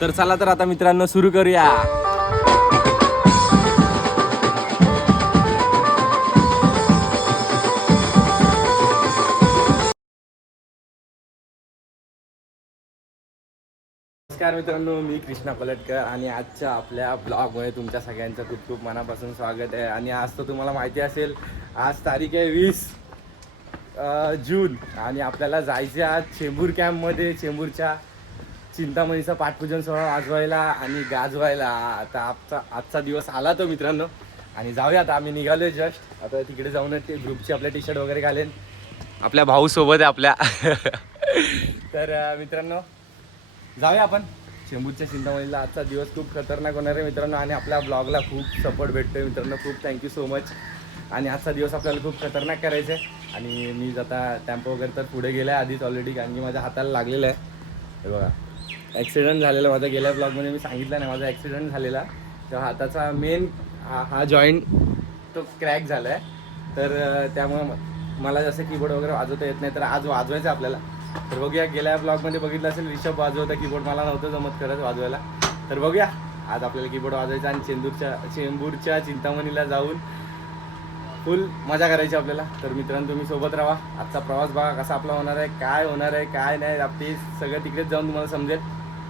तर चला तर आता मित्रांनो सुरू करूया. नमस्कार मित्रांनो, मी कृष्णा पलटकर आणि आजच्या आपल्या ब्लॉगमध्ये तुमच्या सगळ्यांचं खूप खूप मनापासून स्वागत आहे. आणि आज तर तुम्हाला माहिती असेल, आज तारीख आहे 20 जून आणि आपल्याला जायचं आज चेंबूर कॅम्पमध्ये, चेंबूरच्या चिंतामणीचा पाठपूजन सोहळा वाजवायला आणि गाजवायला. आता आजचा दिवस आला तो मित्रांनो, आणि जाऊया आता. आम्ही निघालोय जस्ट आता. तिकडे जाऊन ते ग्रुपचे आपले टी शर्ट वगैरे घालेन. आपल्या भाऊ सोबत आहे आपल्या. तर मित्रांनो जाऊया आपण चेंबूरच्या चिंतामणीला. आजचा दिवस खूप खतरनाक होणार आहे मित्रांनो, आणि आपल्या ब्लॉगला खूप सपोर्ट भेटतोय मित्रांनो. खूप थँक्यू सो मच. आणि आजचा दिवस आपल्याला खूप खतरनाक करायचं आहे. आणि मी आता टेम्पो वगैरे तर पुढे गेला आहे आधीच ऑलरेडी, कारण की माझ्या हाताला लागलेलं आहे. हे बघा, ॲक्सिडेंट झालेला माझा. गेल्या ब्लॉगमध्ये मी सांगितलं नाही, माझा ॲक्सिडेंट झालेला. तेव्हा हाताचा मेन हा जॉईंट तो क्रॅक झाला आहे. तर त्यामुळं मला जसं कीबोर्ड वगैरे वाजवता येत नाही, तर आज वाजवायचं आहे आपल्याला. तर बघूया, गेल्या ब्लॉगमध्ये बघितलं असेल रिषभ वाजवता कीबोर्ड, मला नव्हतं जमत खरंच वाजवायला. तर बघूया आज आपल्याला कीबोर्ड वाजवायचा आणि चेंबूरच्या चिंतामणीला जाऊन फुल मजा करायची आपल्याला. तर मित्रांनो तुम्ही सोबत राहा. आजचा प्रवास बघा कसा आपला होणार आहे, काय होणार आहे काय नाही, ते सगळं तिकडेच जाऊन तुम्हाला समजेल.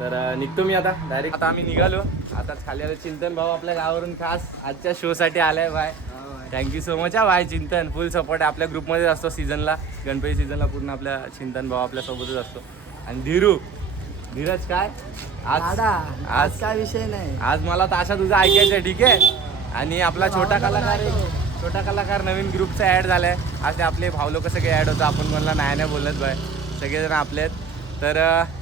तर निघतो मी आता डायरेक्ट. आता आम्ही निघालो. आताच खाली आलो. चिंतन भाऊ आपल्या गावावरून खास आजच्या शोसाठी आलाय. Bye, thank you so much. Bye Chintan, full support आहे. आपल्या ग्रुपमध्येच असतो सीझनला, गणपती सीझनला पूर्ण आपल्या चिंतन भाऊ आपल्यासोबतच असतो. आणि धीरज काय आज काय विषय नाही. आज मला ताशा तुझं ऐकायचं आहे, ठीक आहे. आणि आपला छोटा कलाकार नवीन ग्रुपचा ॲड झाला आहे. आज ते आपले भाऊ लोक सगळे ॲड होतं. आपण म्हणला नाही बोलत बाय, सगळेजण आपले आहेत. तर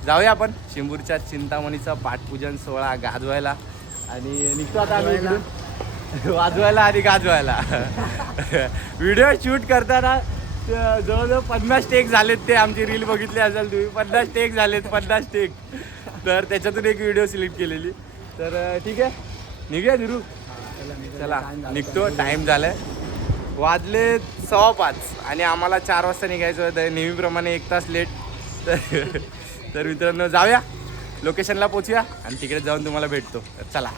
जाऊया आपण चेंबूरच्या चिंतामणीचा पाठपूजन सोहळा गाजवायला. आणि निघतो आता आम्ही इकडून वाजवायला आणि गाजवायला. व्हिडिओ शूट करताना जवळजवळ 50 टेक झालेत. ते आमची रील बघितली असेल तुम्ही, 50 टेक झालेत, 50 टेक. तर त्याच्यातून एक व्हिडिओ सिलेक्ट केलेली. तर ठीक आहे, निघूया धीरू. चला निघतो. टाईम झालाय, वाजले 5:15 आणि आम्हाला 4 वाजता निघायचं होतं. नेहमीप्रमाणे 1 तास लेट. तर मित्रांनो जाऊया, लोकेशनला पोचूया आणि तिकडे जाऊन तुम्हाला भेटतो. तर चला.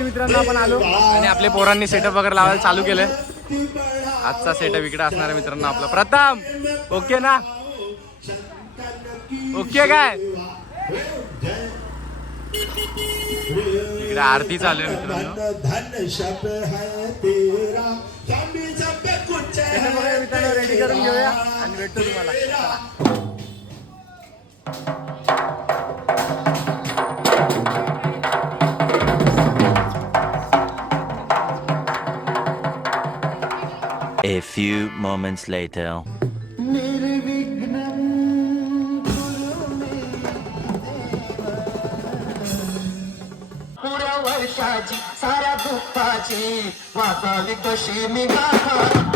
मित्रांनो आपण आलो आणि आपल्या पोरांनी सेटअप वगैरे लावायला चालू केलंय. आजचा सेटअप इकडे असणार आहे मित्रांनो आपला. प्रथम ओके ना? ओके काय? इकडे आरती चालू आहे मित्रांनो. मित्रांनो रेडी करून घेऊया आणि भेटतो तुम्हाला. A few moments later. पुऱ्या वर्षाची साऱ्या दुःखाची वाचावी कशी मी गाथा.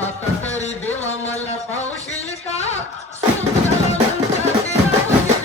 आता तरी देवा मला पावशील का सुंदर मंचाची रावटी.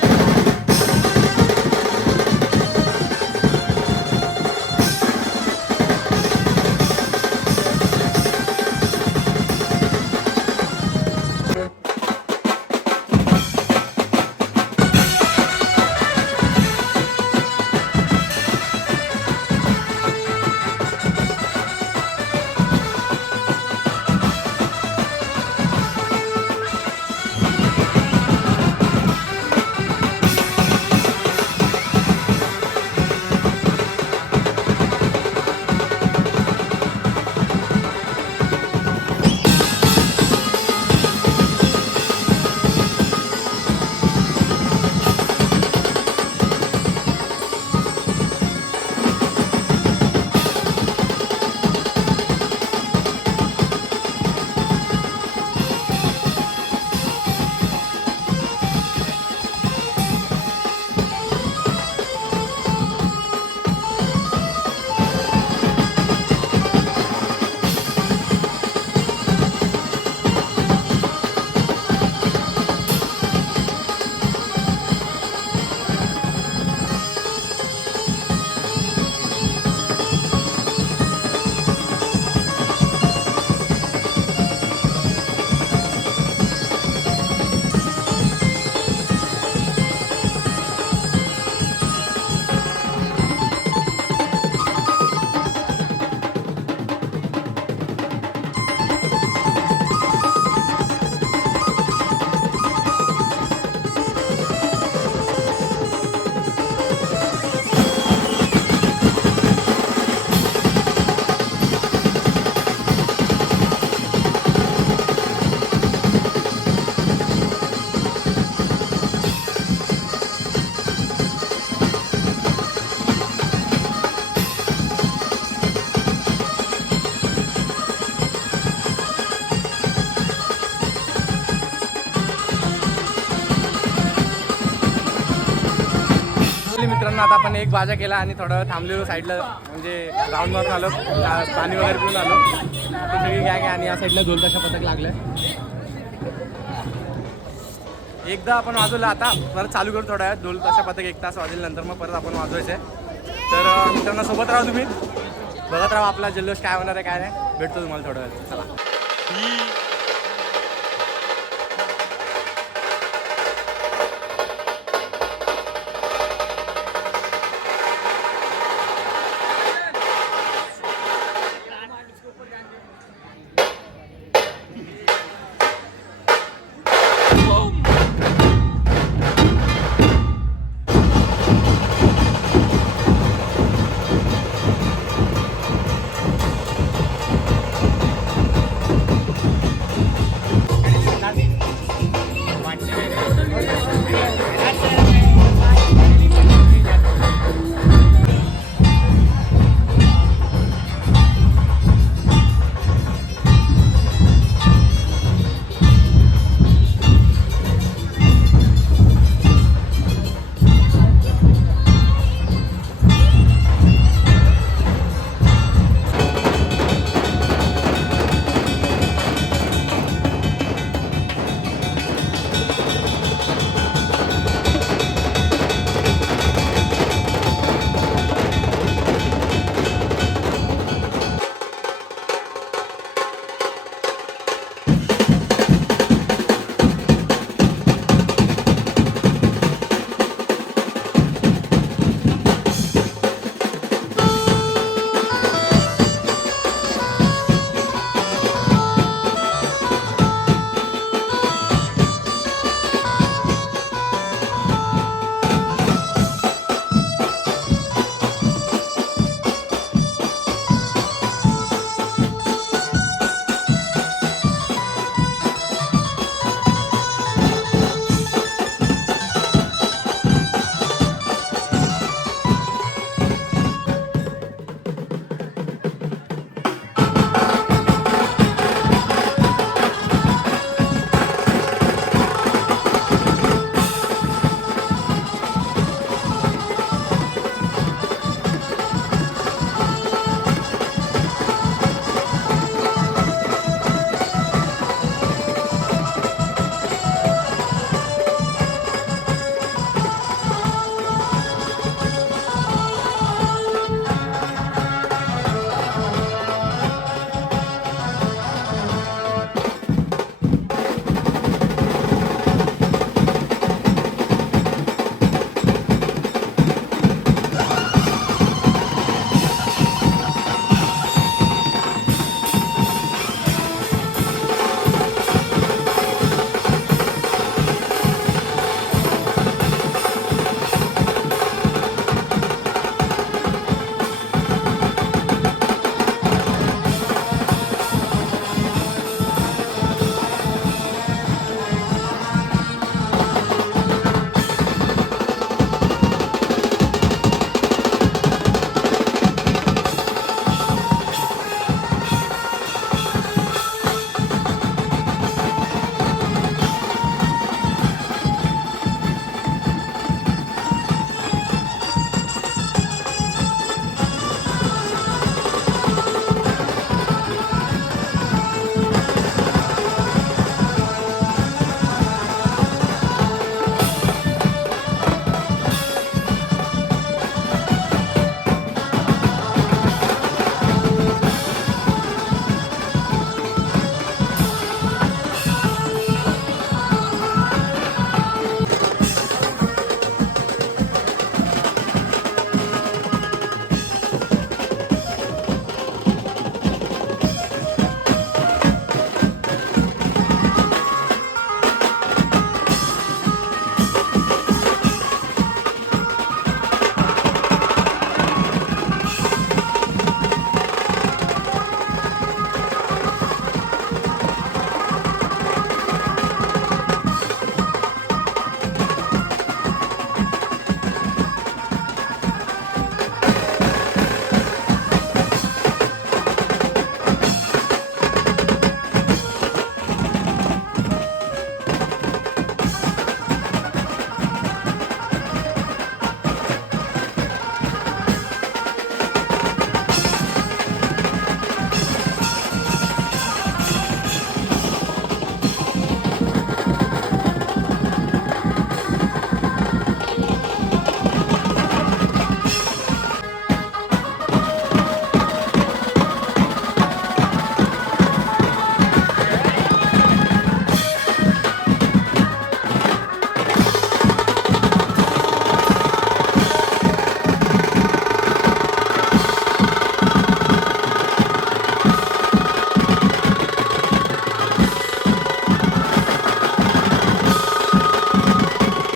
मित्रांनो आता आपण एक बाजा केला आणि थोडं थांबलेलो साईडला म्हणजे राऊंड मारून आलो पाणी वगैरे पिऊन आलो. आता सगळी गॅग आहे आणि या साईडला ढोलताशा पथक लागलं. एकदा आपण वाजवलं आता परत चालू करू थोड्या वेळात. ढोलताशा पथक 1 तास वाजेल नंतर मग परत आपण वाजवायचं आहे. तर मित्रांनो सोबत राहा तुम्ही बघत राहा आपला जल्लोष काय होणार आहे काय नाही. भेटतो तुम्हाला थोड्या वेळात. चला.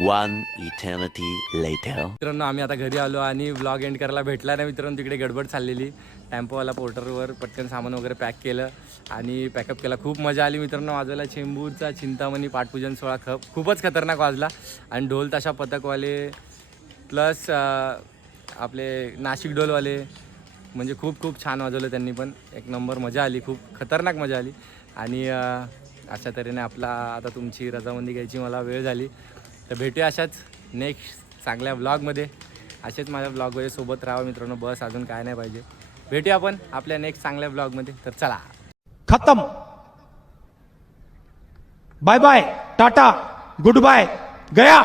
One eternity later. मित्रांनो आम्ही आता घरी आलो आणि व्लॉग एंड करायला भेटला नाही मित्रांनो. तिकडे गडबड चाललेली. टेम्पोवाला पोर्टरवर पटकन सामान वगैरे पॅक केलं आणि पॅकअप केला. खूप मजा आली मित्रांनो. वाजवला चेंबूरचा चिंतामणी पाटपूजन सोहळा खूपच खतरनाक वाजला. आणि ढोल ताशा पथकवाले प्लस आपले नाशिक ढोलवाले म्हणजे खूप खूप छान वाजवलं त्यांनी पण. एक नंबर मजा आली. खूप खतरनाक मजा आली. आणि अशा तऱ्हेने आपला आता तुमची रजामंदी घ्यायची मला वेळ झाली. तर भेटूया अशाच नेक्स्ट चांगल्या व्लॉगमध्ये. असेच माझ्या व्लॉगमध्ये सोबत राहा मित्रांनो. बस अजून काय नाही पाहिजे. भेटूया आपण आपल्या नेक्स्ट चांगल्या व्लॉगमध्ये. तर चला खत्म. Bye bye, tata, goodbye, गया.